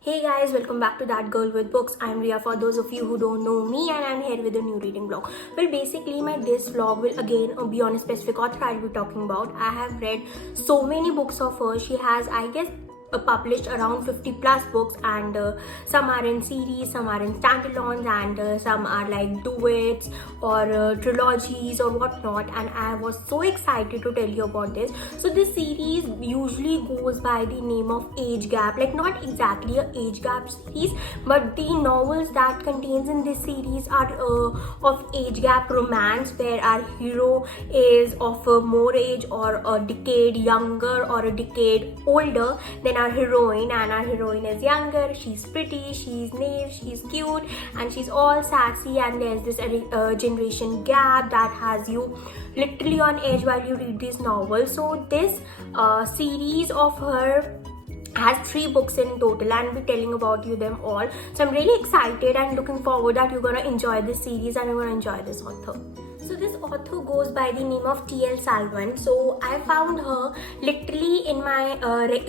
Hey guys, welcome back to That Girl with Books. I'm Ria for those of you who don't know me, and I'm here with a new reading vlog. Well, basically this vlog will again be on a specific author I'll be talking about. I have read so many books of her. She has, I guess, published around 50 plus books, and some are in series, some are in standalones, and some are like duets or trilogies or whatnot. And I was so excited to tell you about this. So this series usually goes by the name of Age Gap, like not exactly a age gap series, but the novels that contains in this series are of age gap romance, where our hero is of a more age or a decade younger or a decade older than our heroine, and our heroine is younger. She's pretty, she's naive, she's cute, and she's all sassy, and there's this generation gap that has you literally on edge while you read these novels. So this series of her has 3 books in total, and I'll be telling about you them all. So I'm really excited and looking forward that you're gonna enjoy this series and you're gonna enjoy this author. So this author goes by the name of L Swan. So I found her literally in my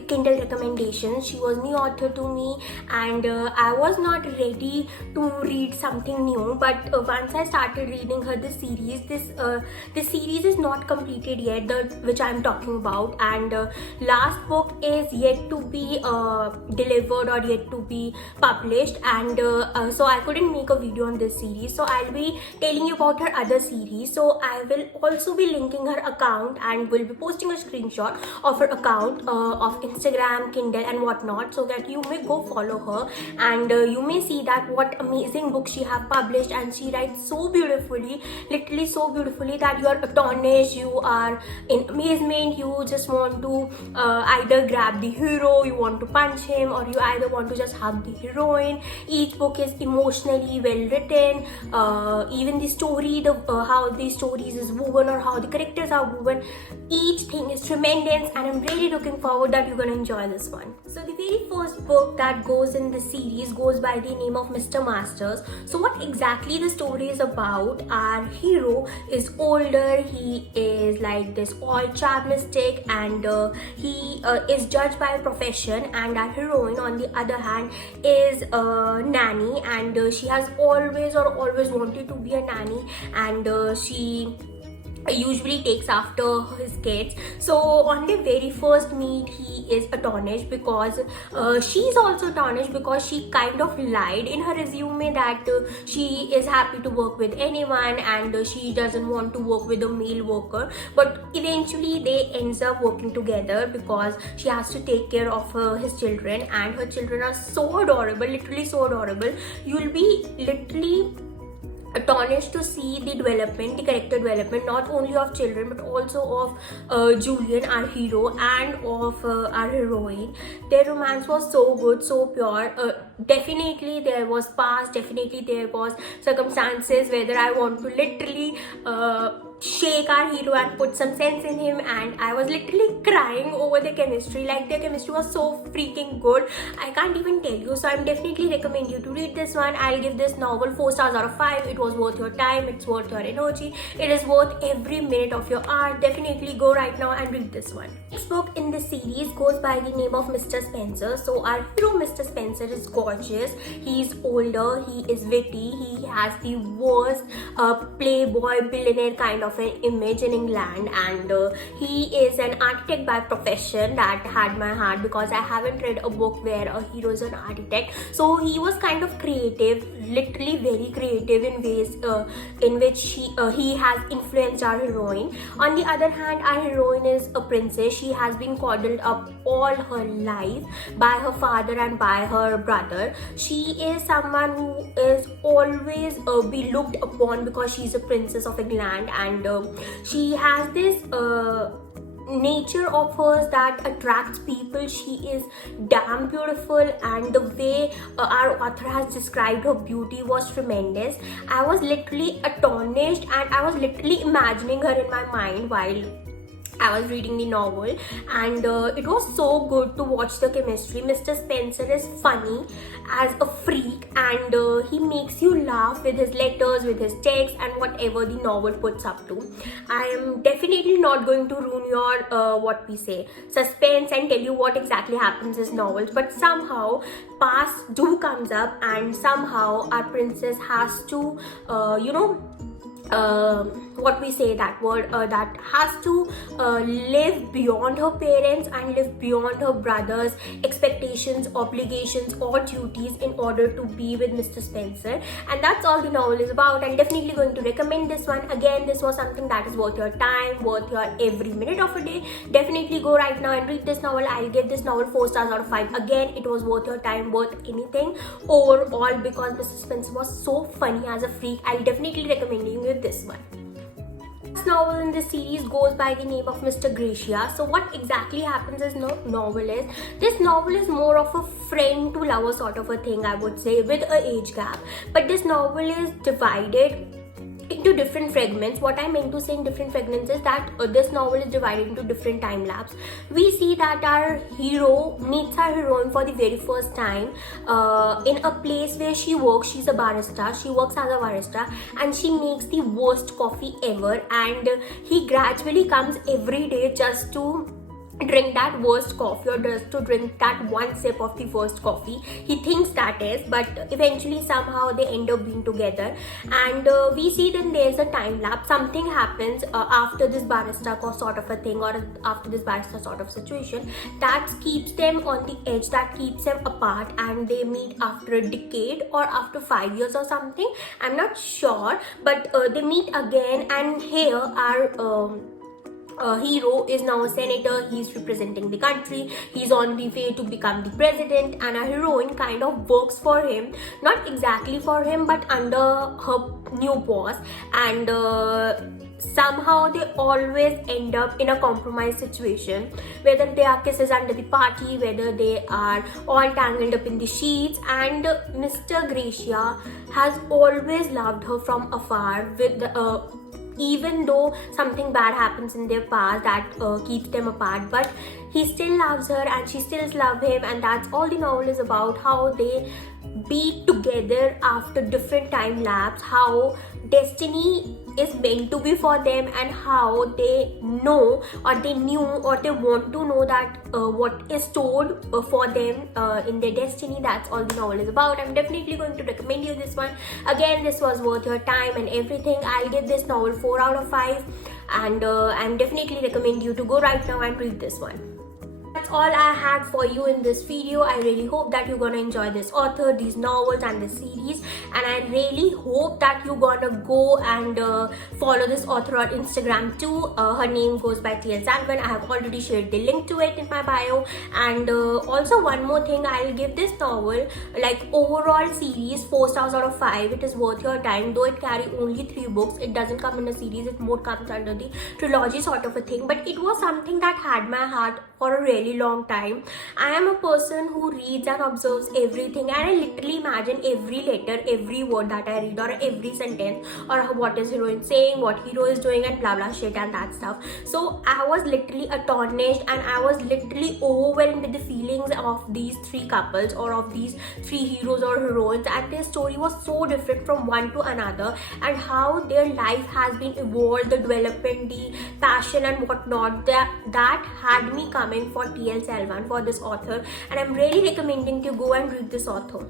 Kindle recommendations. She was new author to me, and I was not ready to read something new. But once I started reading her this series, this series is not completed yet, which I'm talking about, and last book is yet to be delivered or yet to be published, and so I couldn't make a video on this series. So I'll be telling you about her other series. So I will also be linking her account, and will be posting a screenshot of her account of Instagram, Kindle and whatnot, so that you may go follow her, and you may see that what amazing books she have published. And she writes so beautifully, literally so beautifully, that you are astonished, you are in amazement, you just want to either grab the hero, you want to punch him, or you either want to just hug the heroine. Each book is emotionally well written. Even the story, how the stories is woven, or how the characters are woven, each thing is tremendous, and I'm really looking forward that you're gonna enjoy this one. So the very first book that goes in the series goes by the name of Mr. Masters. So what exactly the story is about: our hero is older, he is like this all charmistic, and he is judged by profession, and our heroine on the other hand is a nanny, and she has always wanted to be a nanny, and she usually takes after his kids. So on the very first meet, he is astonished because she's also astonished because she kind of lied in her resume that she is happy to work with anyone, and she doesn't want to work with a male worker. But eventually they ends up working together because she has to take care of his children, and her children are so adorable, literally so adorable. You'll be literally astonished to see the character development, not only of children but also of Julian, our hero, and of our heroine. Their romance was so good, so pure. Definitely there was past, definitely there was circumstances whether I want to literally shake our hero and put some sense in him, and I was literally crying over the chemistry. Like, their chemistry was so freaking good, I can't even tell you. So I'm definitely recommend you to read this one. I'll give this novel 4 stars out of 5. It was worth your time, it's worth your energy, it is worth every minute of your art. Definitely go right now and read this one. Next book in this series goes by the name of Mr. Spencer. So our hero Mr. Spencer is gorgeous, he's older, he is witty, he has the worst playboy billionaire kind of an image in England, and he is an architect by profession. That had my heart because I haven't read a book where a hero is an architect. So he was kind of creative, literally very creative in ways in which he has influenced our heroine. On the other hand, our heroine is a princess. She has been coddled up all her life by her father and by her brother. She is someone who is always be looked upon because she's a princess of England, and she has this nature of hers that attracts people. She is damn beautiful, and the way our author has described her beauty was tremendous. I was literally astonished, and I was literally imagining her in my mind while I was reading the novel, and it was so good to watch the chemistry. Mr. Spencer is funny as a freak, and he makes you laugh with his letters, with his texts, and whatever the novel puts up to. I am definitely not going to ruin your suspense and tell you what exactly happens in novels, but somehow past do comes up, and somehow our princess has to that has to live beyond her parents and live beyond her brother's expectations, obligations, or duties in order to be with Mr. Spencer. And that's all the novel is about. I'm definitely going to recommend this one. Again, this was something that is worth your time, worth your every minute of a day. Definitely go right now and read this novel. I'll give this novel 4 stars out of 5. Again, it was worth your time, worth anything overall, because Mr. Spencer was so funny as a freak. I'll definitely recommend you this one. This novel in this series goes by the name of Mr. Gracia. So what exactly happens is this novel is more of a friend to lover sort of a thing, I would say, with an age gap. But this novel is divided into different fragments. What I meant to say in different fragments is that this novel is divided into different time lapse. We see that our hero meets our heroine for the very first time in a place where she works. She's a barista. She works as a barista, and she makes the worst coffee ever, and he gradually comes every day just to drink that worst coffee, or just to drink that one sip of the worst coffee. He thinks that is, but eventually somehow they end up being together. And we see then there's a time lapse. Something happens after this barista sort of a thing, or after this barista sort of situation, that keeps them on the edge, that keeps them apart, and they meet after a decade or after 5 years or something. I'm not sure, but they meet again, and here our hero is now a senator. He's representing the country. He's on the way to become the president, and a heroine kind of works for him, not exactly for him, but under her new boss. And somehow they always end up in a compromised situation, whether they are kisses under the party, whether they are all tangled up in the sheets. And Mr. Gracia has always loved her from afar, with even though something bad happens in their past that keeps them apart, but he still loves her and she still loves him. And that's all the novel is about, how they be together after different time lapse, how destiny is meant to be for them, and how they know, or they knew, or they want to know that what is told for them in their destiny. That's all the novel is about. I'm definitely going to recommend you this one. Again, this was worth your time and everything. I'll give this novel 4 out of 5, and I'm definitely recommend you to go right now and read this one. That's all I had for you in this video. I really hope that you're gonna enjoy this author, these novels, and this series, and I really hope that you're gonna go and follow this author on Instagram too. Her name goes by L Swan. I have already shared the link to it in my bio. And also one more thing, I'll give this novel, like overall series, 4 stars out of 5. It is worth your time, though it carry only 3 books. It doesn't come in a series, it more comes under the trilogy sort of a thing, but it was something that had my heart for a really long time. I am a person who reads and observes everything, and I literally imagine every letter, every word that I read, or every sentence, or what is heroine saying, what hero is doing, and blah blah shit and that stuff. So I was literally astonished, and I was literally overwhelmed with the feelings of these 3 couples, or of these 3 heroes or heroines, and their story was so different from one to another, and how their life has been evolved, the development, the passion and whatnot, that had me coming for L Swan, for this author, and I'm really recommending to go and read this author.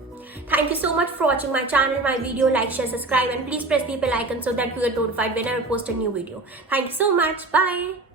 Thank you so much for watching my channel, my video. Like, share, subscribe, and please press the bell icon so that you get notified when I post a new video. Thank you so much. Bye.